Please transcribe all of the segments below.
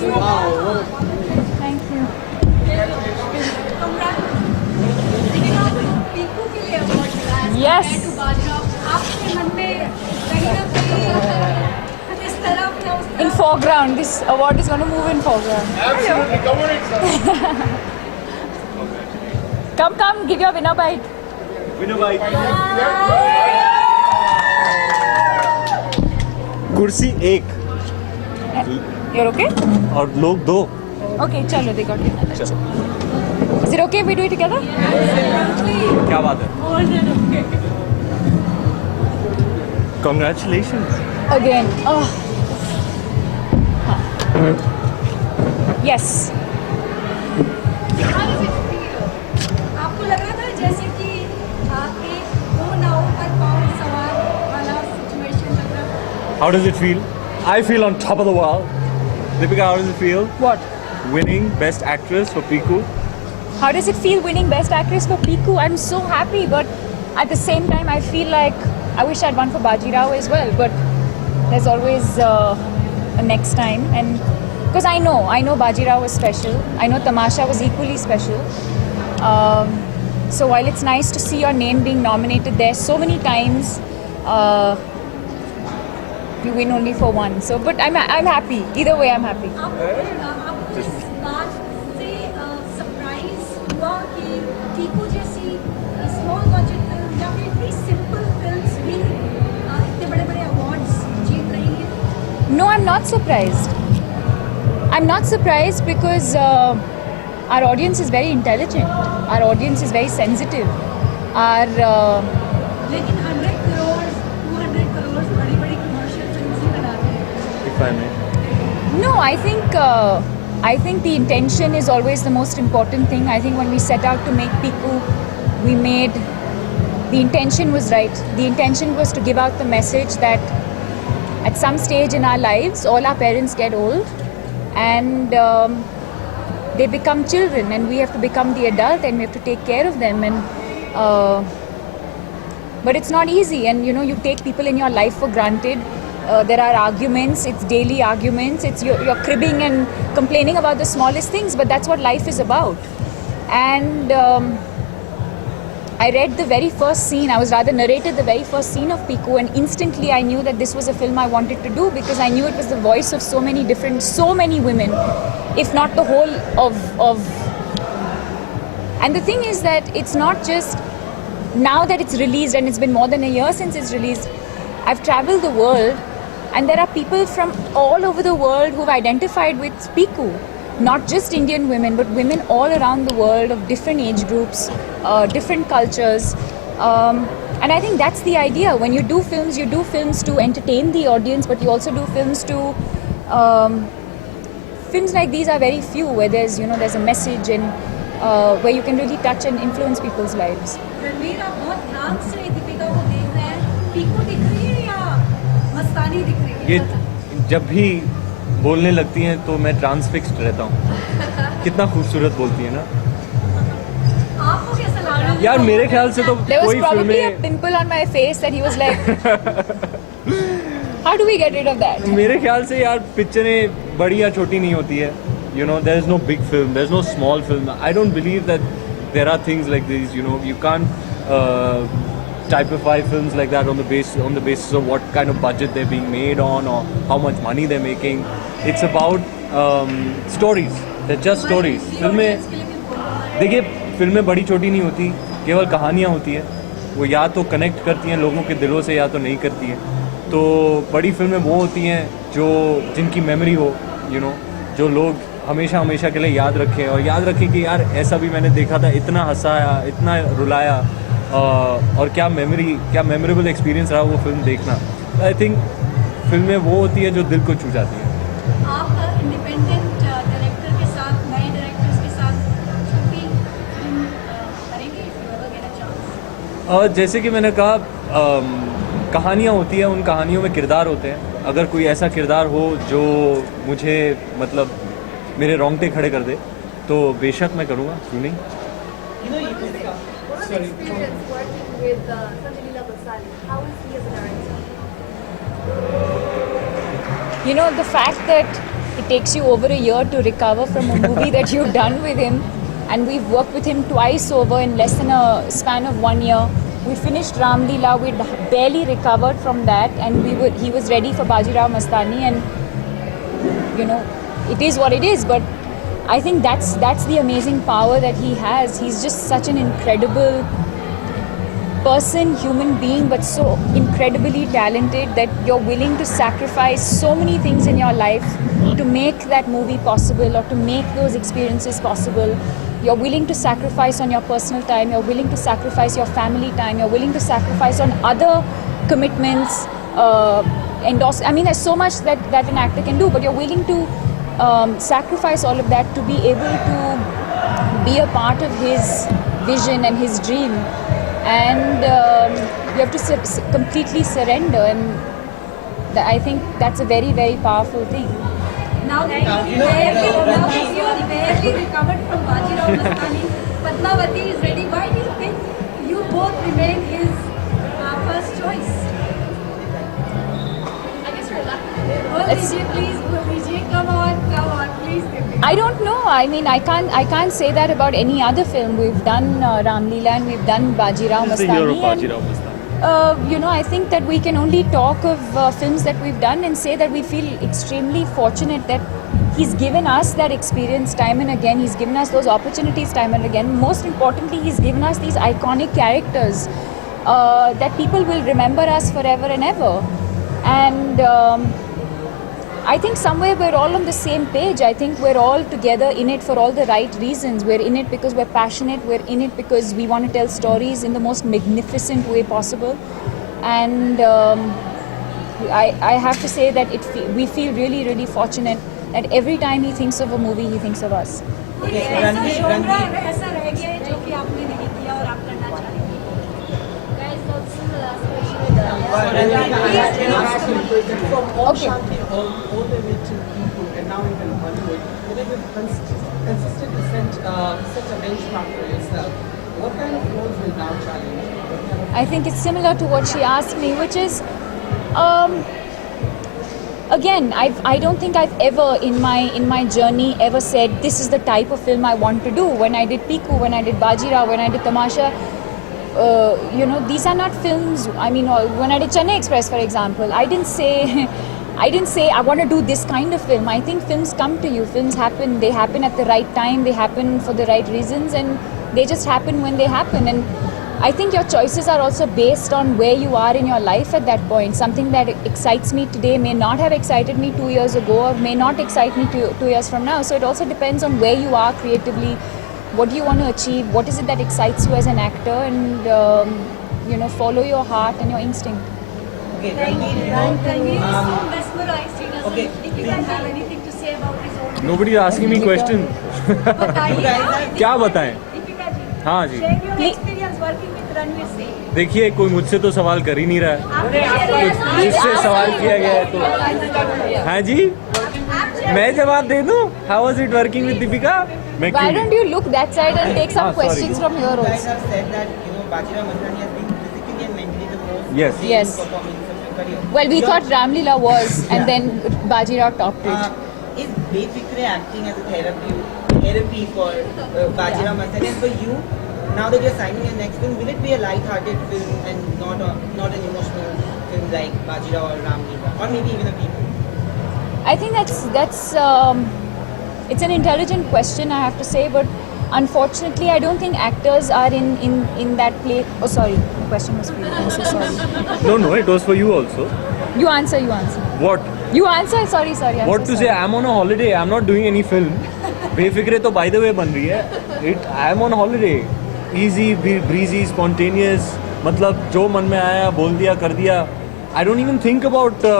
Thank you. Yes. In foreground, this award is going to move in foreground. Absolutely, cover it, sir. Come, give your winner bite. Winner bite. कुर्सी एक You're okay? और लोग दो. Okay, chalo, they got it. Is it okay if we do it together? क्या बात है? Congratulations. Again. Oh. Yes. How does it feel? आपको लगा था जैसे कि एक दो नाव पर पाँव सवार वाला सिचुएशन लग रहा था? How does it feel? I feel on top of the world. Deepika, how does it feel? What? Winning Best Actress for Piku. How does it feel winning Best Actress for Piku? I'm so happy, but at the same time, I feel like I wish I'd won for Baji Rao as well. But there's always a next time, and because I know Baji Rao was special. I know Tamasha was equally special. So while it's nice to see your name being nominated there so many times, you win only for one. So, but I'm happy. Either way, I'm happy. आपको इस बात से surprise हुआ कि टीकू जैसी small budget film या फिर इतनी सिंपल फिल्म्स भी इतने बड़े-बड़े अवार्ड्स जीत रही हैं? No, I'm not surprised. I'm not surprised because our audience is very intelligent. Our audience is very sensitive. लेकिन 100 करोड़ 200 करोड़ बड़ी-बड़ी कमर्शियल फिल्म्स ही बनाते हैं. If I may. No, I think the intention is always the most important thing. I think when we set out to make Piku, the intention was right. The intention was to give out the message that at some stage in our lives, all our parents get old and they become children, and we have to become the adult and we have to take care of them. And but it's not easy, and you take people in your life for granted. There are arguments, it's daily arguments, it's you're cribbing and complaining about the smallest things, but that's what life is about. And I read the very first scene, I was rather narrated the very first scene of Piku, and instantly I knew that this was a film I wanted to do, because I knew it was the voice of so many women, if not the whole of. And the thing is that it's not just now that it's released, and it's been more than a year since it's released. I've traveled the world, and there are people from all over the world who've identified with Piku. Not just Indian women, but women all around the world of different age groups, different cultures. And I think that's the idea. When you do films to entertain the audience, but you also do films to... films like these are very few, where there's a message, and where you can really touch and influence people's lives. Ranveer, आप बहुत ध्यान से दीपिका को देख रहे हैं. पीकू दिख रही है या मस्तानी दिख रही है? ये जब भी बोलने लगती हैं तो मैं ट्रांसफिक्स्ड रहता हूँ. कितना खूबसूरत बोलती है ना. आपको कैसा लग रहा है? यार मेरे ख्याल से तो There was कोई probably a फिल्में pimple on my face that he was like, how do we get rid of that? मेरे ख्याल से यार पिक्चरें बड़ी या छोटी नहीं होती है. There is no big film, there is no small film. I don't believe that there are things like these. You can't typify films like that on the basis of what kind of budget they're being made on or how much money they're making. It's about stories. They're just stories. देखिए फिल्में बड़ी छोटी नहीं होती, केवल कहानियाँ होती है. वो या तो कनेक्ट करती हैं लोगों के दिलों से या तो नहीं करती हैं. तो बड़ी फिल्में वो होती हैं जिनकी मेमोरी हो, जो लोग हमेशा के लिए याद रखें, और याद रखें कि यार ऐसा भी मैंने देखा था, इतना हंसाया, इतना रुलाया, और क्या मेमोरेबल एक्सपीरियंस रहा वो फिल्म देखना. आई थिंक फिल्में वो होती है जो दिल को छू जाती है. आप इंडिपेंडेंट डायरेक्टर के साथ, नए डायरेक्टर्स के साथ छोटी फिल्म करेंगे if you ever get a chance? जैसे कि मैंने कहा, कहानियाँ होती हैं, उन कहानियों में किरदार होते हैं. अगर कोई ऐसा किरदार हो जो मुझे मेरे रोंगटे खड़े कर दे, तो बेशक मैं करूँगा, क्यों नहीं. What was the experience working with Sanjay Leela Bhansali? How is he as a director? The fact that it takes you over a year to recover from a movie that you've done with him. And we've worked with him twice over in less than a span of 1 year. We finished Ram Leela, we'd barely recovered from that, and he was ready for Bajirao Mastani, and you know, it is what it is. But I think that's the amazing power that he has. He's just such an incredible person, human being, but so incredibly talented that you're willing to sacrifice so many things in your life to make that movie possible or to make those experiences possible. You're willing to sacrifice on your personal time, you're willing to sacrifice your family time, you're willing to sacrifice on other commitments, I mean, there's so much that an actor can do, but you're willing to sacrifice all of that to be able to be a part of his vision and his dream. And you have to completely surrender, and I think that's a very, very powerful thing. Now that you are barely recovered from Bajirao Mastani, Padmavati is ready. Why do you think you both remain his first choice? I guess we're lucky. Oh, Vijay, please, Vijay, come on, please. I don't know. I mean, I can't say that about any other film. We've done Ram Leela and we've done Bajirao This is the year of Mastani. Bajirao Mastani. I think that we can only talk of films that we've done and say that we feel extremely fortunate that he's given us that experience time and again. He's given us those opportunities time and again. Most importantly, he's given us these iconic characters that people will remember us forever and ever. And I think somewhere we're all on the same page. I think we're all together in it for all the right reasons. We're in it because we're passionate. We're in it because we want to tell stories in the most magnificent way possible. And I have to say that we feel really, really fortunate that every time he thinks of a movie, he thinks of us. ऐसा genre ऐसा रह गया है जो कि आपने नहीं किया और आप करना चाहेंगे? Guys, that's the last question with From Om Okay. Shanti all the way to People and now even Hollywood, you have consistently set a benchmark for yourself. What kind of roles will now challenge you? What kind of I think it's similar to what she asked me, which is, again, I don't think I've ever in my journey ever said this is the type of film I want to do. When I did Piku, when I did Bajirao, when I did Tamasha, these are not films. I mean, when I did Chennai Express, for example, I didn't say I want to do this kind of film. I think films come to you. Films happen. They happen at the right time. They happen for the right reasons, and they just happen when they happen. And I think your choices are also based on where you are in your life at that point. Something that excites me today may not have excited me 2 years ago, or may not excite me 2 years from now. So it also depends on where you are creatively. What do you want to achieve? What is it that excites you as an actor? And follow your heart and your instinct. Okay, Ranveer is so mesmerized. He doesn't. Okay. If you can have anything to say about his own. Nobody is asking me question. बताइए ना, क्या बताएं? दीपिका जी. हाँ जी. Share your Please. experience working with Ranveer Singh. देखिए, कोई मुझसे तो सवाल कर ही नहीं रहा है. जिससे सवाल किया गया है तो हाँ जी, मैं जवाब दे दूं. How was it working with Deepika? मैं Why क्यों don't you look that side and take some Ah, sorry. questions from here You guys also? have said that Bajirao Mastani has been physically and mentally the most Yes. draining Yes. performance of your career. Well, we Your- thought Ram Leela was, and then Bajirao topped it. Is Befikre acting as a therapy for Bajirao Mastani? And for you, now that you're signing your next film, will it be a light-hearted film and not an emotional film like Bajirao or Ram Leela, or maybe even a People? I think that's it's an intelligent question, I have to say, but unfortunately, I don't think actors are in that place. Oh, sorry, the question was for you. I'm so sorry. No, it was for you also. You answer. What? You answer. Sorry. I'm What so to say? sorry. I'm on a holiday. I'm not doing any film. Befikre तो by the way बन रही है. I'm on holiday. Easy, breezy, spontaneous. मतलब जो मन में आया बोल दिया कर दिया. I don't even think about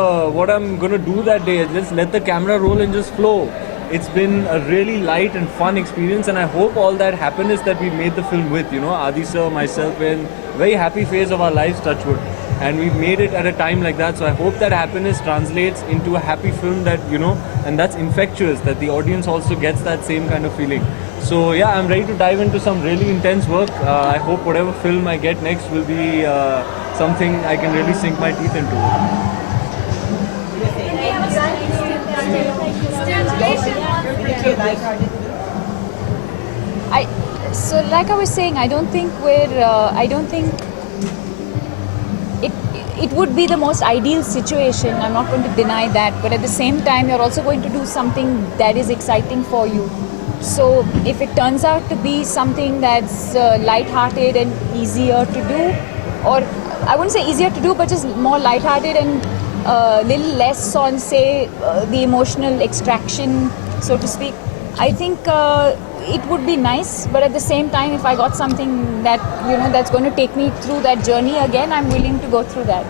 what I'm gonna do that day. Just let the camera roll and just flow. It's been a really light and fun experience, and I hope all that happiness that we made the film with, Adi sir, myself, we're in very happy phase of our lives, touch wood. And we've made it at a time like that, so I hope that happiness translates into a happy film that, and that's infectious, that the audience also gets that same kind of feeling. So yeah, I'm ready to dive into some really intense work. I hope whatever film I get next will be something I can really sink my teeth into. Still Will it be a light-hearted film? So like I was saying, I don't think it would be the most ideal situation. I'm not going to deny that, but at the same time, you're also going to do something that is exciting for you. So if it turns out to be something that's light-hearted and easier to do, or I wouldn't say easier to do, but just more light-hearted and little less on, say, the emotional extraction, so to speak, I think it would be nice. But at the same time, if I got something that that's going to take me through that journey again, I'm willing to go through that.